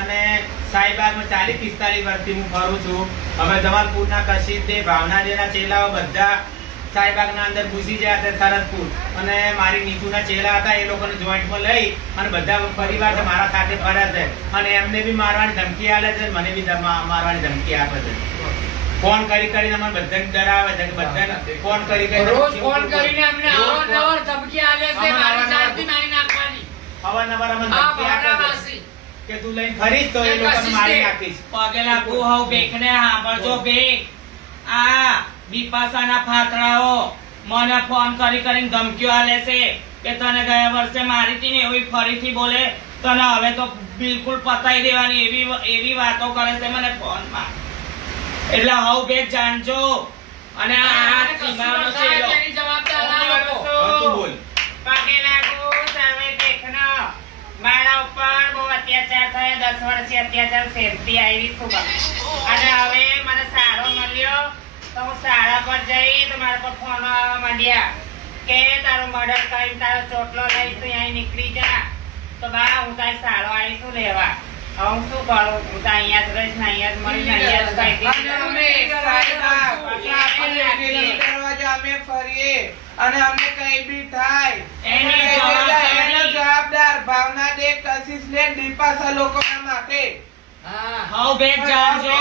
અને સાઈબાગમાં 40-45 વર્ષથી હું ફરું છું. હવે જમાલપુરના કશીદે ભાવનાદેના ચેલાઓ બધા સાઈબાગના અંદર ઘૂસી ગયા છે સરસપુર, અને મારી નીચુના ચેલા હતા એ લોકોને જોઈન્ટમાં લઈ અને બધા પરિવાર મારા સાથે ફરે છે, અને એમને બી મારવાની ધમકી આપે છે, મને બી મારવાની ધમકી આપે છે. ફોન કરીને મને બધાને ડરાવે છે કે બધાને ફોન કરીને રોજ ફોન કરીને અમને અવારનવાર ધમકી આલે છે, મારી જાતથી મારી નાખવાની. અવારનવાર અમને ધમકી આપે છે કે તું લઈને ફરીશ તો એ લોકોને મારી નાખીશ. પગેલા કુહવ બેખને સાંભળજો બેખ. આ બિપાસાના ફાતરાઓ મને ફોન કરીને ધમકીઓ આલે છે કે તને ગયા વર્ષે મારી હતી ને એવી ફરીથી બોલે, તને હવે તો બિલકુલ પતાઈ દેવાની એવી વાતો કરે છે મને ફોનમાં. એટલે હવ બેગ જાણજો. અને આ સીમાનો ચેલો તેની જવાબદાર આ લોકો. તું બોલ. પગેલા કુ સર્વે દેખનો મારા ઉપર બહુ અત્યાચાર થયો. 10 વર્ષથી અત્યાચાર ફેરતી આવી ખૂબ, અને હવે મને સારો મળ્યો તો હું શાળા પર જઈ તો મારા પર ફોન આવવા માંડ્યા કે તારું મર્ડર કરીને તારો ચોટલો લઈ તું અહીં નીકળી જા. તો બા હું તારી સારો આવીશું લેવા. હવે હું શું કરું? હું તો અહીંયા જ રહીશ ને અહીંયા જ મળીને અહીંયા જ અને અમે સાહેબ દરવાજા અમે ફરીએ અને અમને કઈ બી થાય એનો જવાબદાર ભાવના દે કશિશ લે દીપાસા લોકોના માટે. હા હવ બેગ જાણજો.